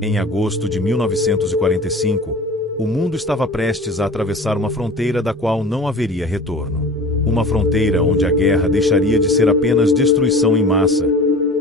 Em agosto de 1945, o mundo estava prestes a atravessar uma fronteira da qual não haveria retorno. Uma fronteira onde a guerra deixaria de ser apenas destruição em massa,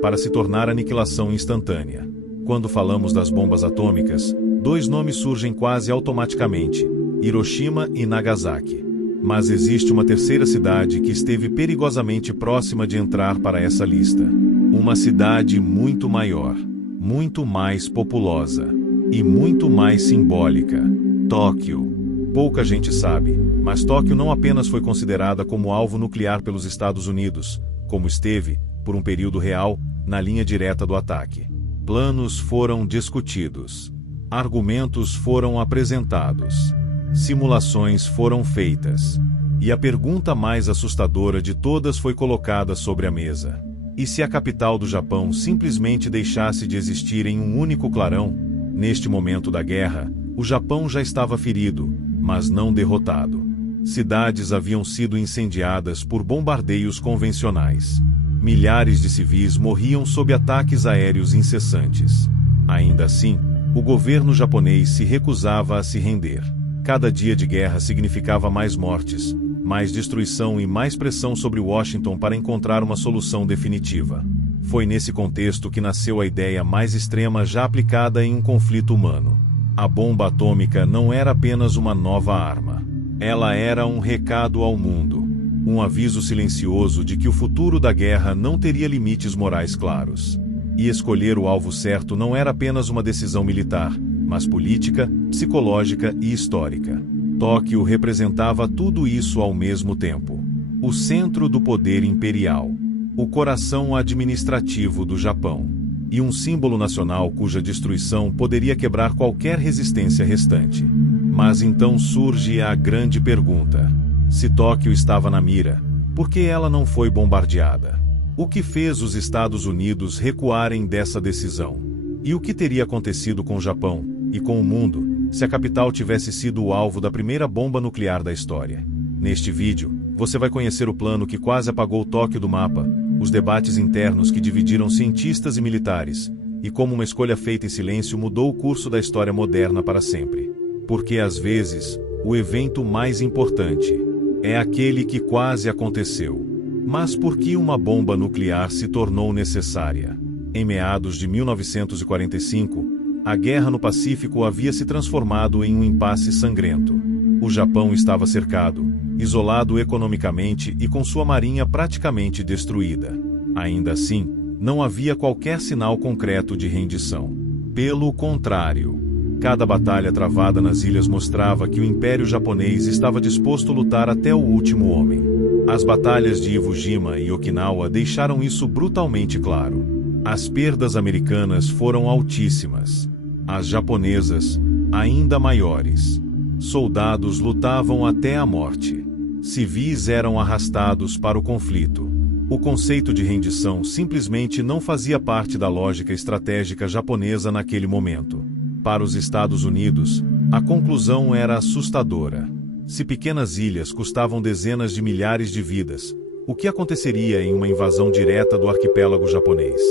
para se tornar aniquilação instantânea. Quando falamos das bombas atômicas, dois nomes surgem quase automaticamente: Hiroshima e Nagasaki. Mas existe uma terceira cidade que esteve perigosamente próxima de entrar para essa lista. Uma cidade muito maior, muito mais populosa e muito mais simbólica: Tóquio. Pouca gente sabe, mas Tóquio não apenas foi considerada como alvo nuclear pelos Estados Unidos, como esteve, por um período real, na linha direta do ataque. Planos foram discutidos. Argumentos foram apresentados. Simulações foram feitas. E a pergunta mais assustadora de todas foi colocada sobre a mesa: e se a capital do Japão simplesmente deixasse de existir em um único clarão? Neste momento da guerra, o Japão já estava ferido, mas não derrotado. Cidades haviam sido incendiadas por bombardeios convencionais. Milhares de civis morriam sob ataques aéreos incessantes. Ainda assim, o governo japonês se recusava a se render. Cada dia de guerra significava mais mortes, mais destruição e mais pressão sobre Washington para encontrar uma solução definitiva. Foi nesse contexto que nasceu a ideia mais extrema já aplicada em um conflito humano. A bomba atômica não era apenas uma nova arma. Ela era um recado ao mundo. Um aviso silencioso de que o futuro da guerra não teria limites morais claros. E escolher o alvo certo não era apenas uma decisão militar, mas política, psicológica e histórica. Tóquio representava tudo isso ao mesmo tempo. O centro do poder imperial, o coração administrativo do Japão, e um símbolo nacional cuja destruição poderia quebrar qualquer resistência restante. Mas então surge a grande pergunta: se Tóquio estava na mira, por que ela não foi bombardeada? O que fez os Estados Unidos recuarem dessa decisão? E o que teria acontecido com o Japão, e com o mundo, se a capital tivesse sido o alvo da primeira bomba nuclear da história? Neste vídeo, você vai conhecer o plano que quase apagou Tóquio do mapa, os debates internos que dividiram cientistas e militares, e como uma escolha feita em silêncio mudou o curso da história moderna para sempre. Porque às vezes, o evento mais importante é aquele que quase aconteceu. Mas por que uma bomba nuclear se tornou necessária? Em meados de 1945, a guerra no Pacífico havia se transformado em um impasse sangrento. O Japão estava cercado, isolado economicamente e com sua marinha praticamente destruída. Ainda assim, não havia qualquer sinal concreto de rendição. Pelo contrário, cada batalha travada nas ilhas mostrava que o Império Japonês estava disposto a lutar até o último homem. As batalhas de Iwo Jima e Okinawa deixaram isso brutalmente claro. As perdas americanas foram altíssimas. As japonesas, ainda maiores. Soldados lutavam até a morte. Civis eram arrastados para o conflito. O conceito de rendição simplesmente não fazia parte da lógica estratégica japonesa naquele momento. Para os Estados Unidos, a conclusão era assustadora. Se pequenas ilhas custavam dezenas de milhares de vidas, o que aconteceria em uma invasão direta do arquipélago japonês?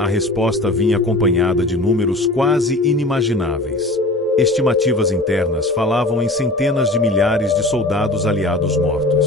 A resposta vinha acompanhada de números quase inimagináveis. Estimativas internas falavam em centenas de milhares de soldados aliados mortos.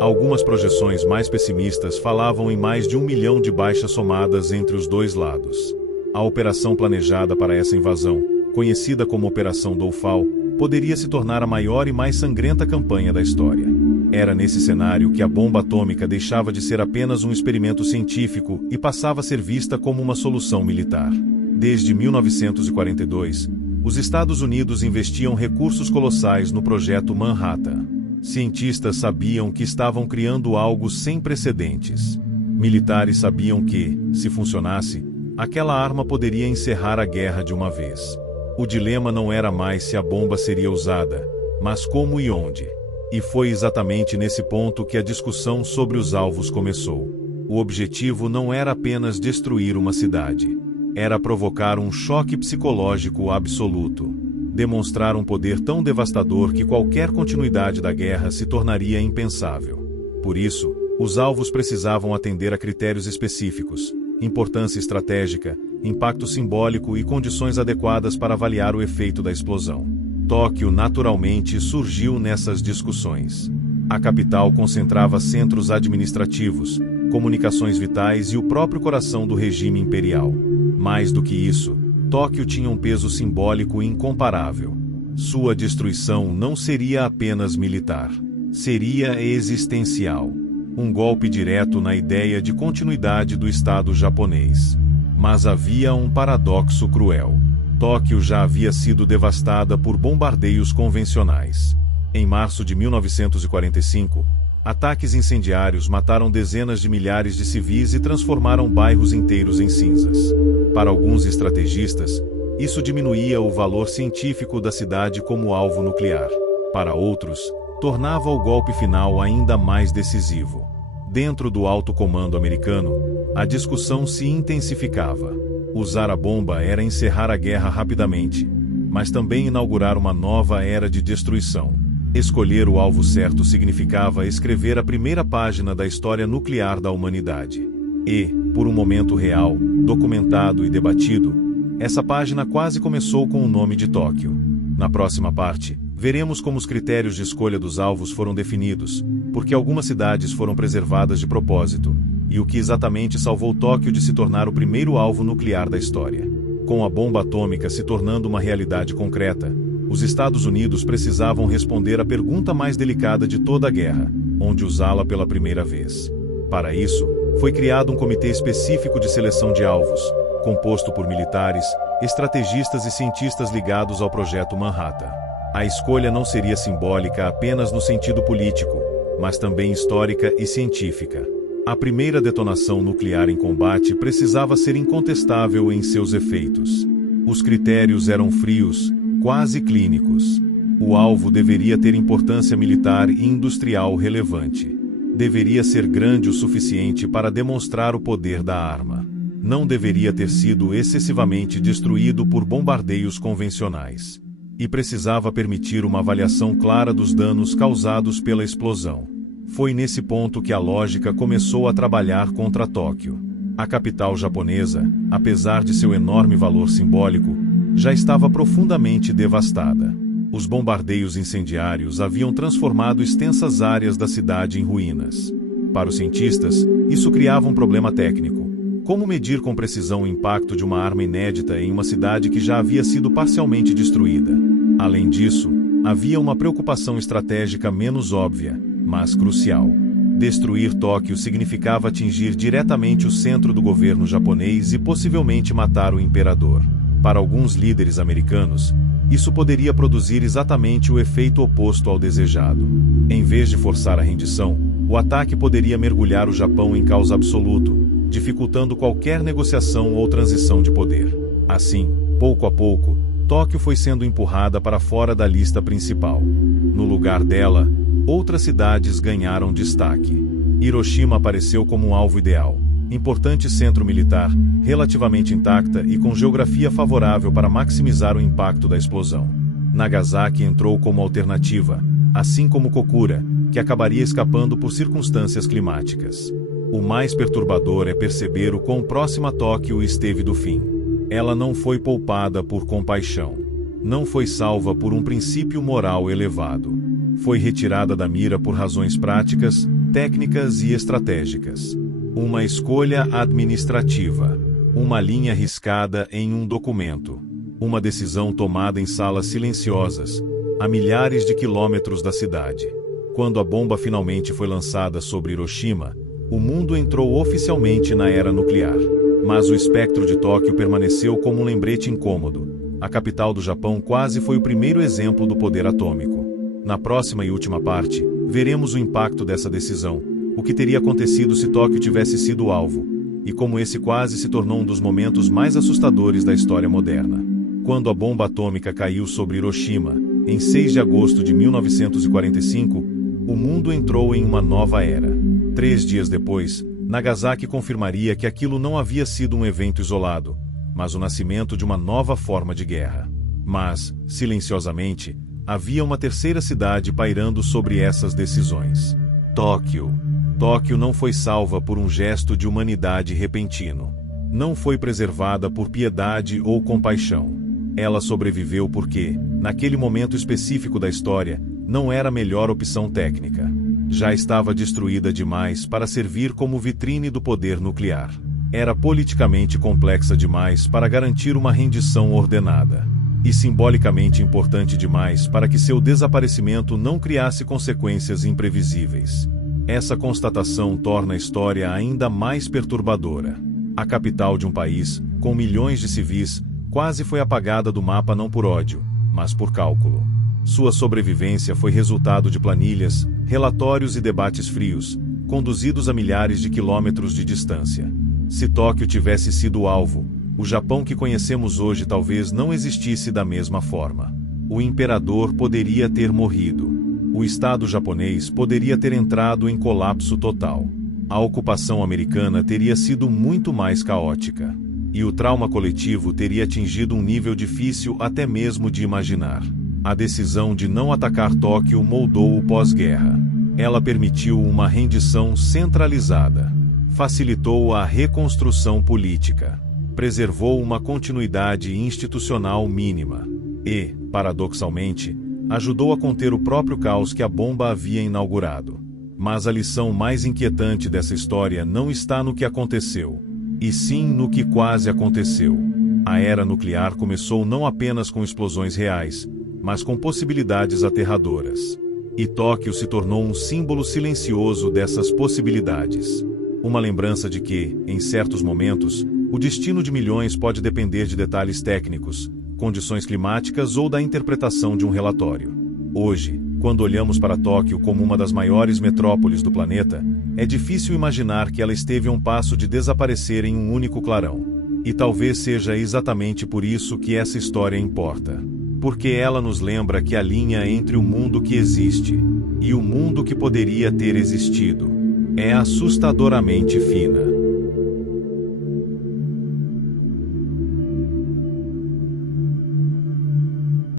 Algumas projeções mais pessimistas falavam em mais de 1 milhão de baixas somadas entre os dois lados. A operação planejada para essa invasão, conhecida como Operação Doufal, poderia se tornar a maior e mais sangrenta campanha da história. Era nesse cenário que a bomba atômica deixava de ser apenas um experimento científico e passava a ser vista como uma solução militar. Desde 1942, os Estados Unidos investiam recursos colossais no Projeto Manhattan. Cientistas sabiam que estavam criando algo sem precedentes. Militares sabiam que, se funcionasse, aquela arma poderia encerrar a guerra de uma vez. O dilema não era mais se a bomba seria usada, mas como e onde. E foi exatamente nesse ponto que a discussão sobre os alvos começou. O objetivo não era apenas destruir uma cidade. Era provocar um choque psicológico absoluto. Demonstrar um poder tão devastador que qualquer continuidade da guerra se tornaria impensável. Por isso, os alvos precisavam atender a critérios específicos: importância estratégica, impacto simbólico e condições adequadas para avaliar o efeito da explosão. Tóquio naturalmente surgiu nessas discussões. A capital concentrava centros administrativos, comunicações vitais e o próprio coração do regime imperial. Mais do que isso, Tóquio tinha um peso simbólico incomparável. Sua destruição não seria apenas militar. Seria existencial. Um golpe direto na ideia de continuidade do Estado japonês. Mas havia um paradoxo cruel. Tóquio já havia sido devastada por bombardeios convencionais. Em março de 1945, ataques incendiários mataram dezenas de milhares de civis e transformaram bairros inteiros em cinzas. Para alguns estrategistas, isso diminuía o valor científico da cidade como alvo nuclear. Para outros, tornava o golpe final ainda mais decisivo. Dentro do alto comando americano, a discussão se intensificava. Usar a bomba era encerrar a guerra rapidamente, mas também inaugurar uma nova era de destruição. Escolher o alvo certo significava escrever a primeira página da história nuclear da humanidade. E, por um momento real, documentado e debatido, essa página quase começou com o nome de Tóquio. Na próxima parte, veremos como os critérios de escolha dos alvos foram definidos, porque algumas cidades foram preservadas de propósito, e o que exatamente salvou Tóquio de se tornar o primeiro alvo nuclear da história. Com a bomba atômica se tornando uma realidade concreta, os Estados Unidos precisavam responder à pergunta mais delicada de toda a guerra: onde usá-la pela primeira vez. Para isso, foi criado um comitê específico de seleção de alvos, composto por militares, estrategistas e cientistas ligados ao Projeto Manhattan. A escolha não seria simbólica apenas no sentido político, mas também histórica e científica. A primeira detonação nuclear em combate precisava ser incontestável em seus efeitos. Os critérios eram frios, quase clínicos. O alvo deveria ter importância militar e industrial relevante. Deveria ser grande o suficiente para demonstrar o poder da arma. Não deveria ter sido excessivamente destruído por bombardeios convencionais. E precisava permitir uma avaliação clara dos danos causados pela explosão. Foi nesse ponto que a lógica começou a trabalhar contra Tóquio. A capital japonesa, apesar de seu enorme valor simbólico, já estava profundamente devastada. Os bombardeios incendiários haviam transformado extensas áreas da cidade em ruínas. Para os cientistas, isso criava um problema técnico. Como medir com precisão o impacto de uma arma inédita em uma cidade que já havia sido parcialmente destruída? Além disso, havia uma preocupação estratégica menos óbvia, mas crucial. Destruir Tóquio significava atingir diretamente o centro do governo japonês e possivelmente matar o imperador. Para alguns líderes americanos, isso poderia produzir exatamente o efeito oposto ao desejado. Em vez de forçar a rendição, o ataque poderia mergulhar o Japão em caos absoluto, dificultando qualquer negociação ou transição de poder. Assim, pouco a pouco, Tóquio foi sendo empurrada para fora da lista principal. No lugar dela, outras cidades ganharam destaque. Hiroshima apareceu como um alvo ideal. Importante centro militar, relativamente intacta e com geografia favorável para maximizar o impacto da explosão. Nagasaki entrou como alternativa, assim como Kokura, que acabaria escapando por circunstâncias climáticas. O mais perturbador é perceber o quão próxima Tóquio esteve do fim. Ela não foi poupada por compaixão. Não foi salva por um princípio moral elevado. Foi retirada da mira por razões práticas, técnicas e estratégicas. Uma escolha administrativa. Uma linha riscada em um documento. Uma decisão tomada em salas silenciosas, a milhares de quilômetros da cidade. Quando a bomba finalmente foi lançada sobre Hiroshima, o mundo entrou oficialmente na era nuclear. Mas o espectro de Tóquio permaneceu como um lembrete incômodo. A capital do Japão quase foi o primeiro exemplo do poder atômico. Na próxima e última parte, veremos o impacto dessa decisão, o que teria acontecido se Tóquio tivesse sido o alvo, e como esse quase se tornou um dos momentos mais assustadores da história moderna. Quando a bomba atômica caiu sobre Hiroshima, em 6 de agosto de 1945, o mundo entrou em uma nova era. 3 dias depois, Nagasaki confirmaria que aquilo não havia sido um evento isolado, mas o nascimento de uma nova forma de guerra. Mas, silenciosamente, havia uma terceira cidade pairando sobre essas decisões. Tóquio. Tóquio não foi salva por um gesto de humanidade repentino. não foi preservada por piedade ou compaixão. Ela sobreviveu porque, naquele momento específico da história, não era a melhor opção técnica. Já estava destruída demais para servir como vitrine do poder nuclear. Era politicamente complexa demais para garantir uma rendição ordenada. E simbolicamente importante demais para que seu desaparecimento não criasse consequências imprevisíveis. Essa constatação torna a história ainda mais perturbadora. A capital de um país, com milhões de civis, quase foi apagada do mapa não por ódio, mas por cálculo. Sua sobrevivência foi resultado de planilhas, relatórios e debates frios, conduzidos a milhares de quilômetros de distância. Se Tóquio tivesse sido o alvo, o Japão que conhecemos hoje talvez não existisse da mesma forma. O imperador poderia ter morrido. O Estado japonês poderia ter entrado em colapso total. A ocupação americana teria sido muito mais caótica. E o trauma coletivo teria atingido um nível difícil até mesmo de imaginar. A decisão de não atacar Tóquio moldou o pós-guerra. Ela permitiu uma rendição centralizada. Facilitou a reconstrução política. Preservou uma continuidade institucional mínima. E, paradoxalmente, ajudou a conter o próprio caos que a bomba havia inaugurado. Mas a lição mais inquietante dessa história não está no que aconteceu, e sim no que quase aconteceu. A era nuclear começou não apenas com explosões reais, mas com possibilidades aterradoras. E Tóquio se tornou um símbolo silencioso dessas possibilidades. Uma lembrança de que, em certos momentos, o destino de milhões pode depender de detalhes técnicos, condições climáticas ou da interpretação de um relatório. Hoje, quando olhamos para Tóquio como uma das maiores metrópoles do planeta, é difícil imaginar que ela esteve a um passo de desaparecer em um único clarão. E talvez seja exatamente por isso que essa história importa. Porque ela nos lembra que a linha entre o mundo que existe e o mundo que poderia ter existido é assustadoramente fina.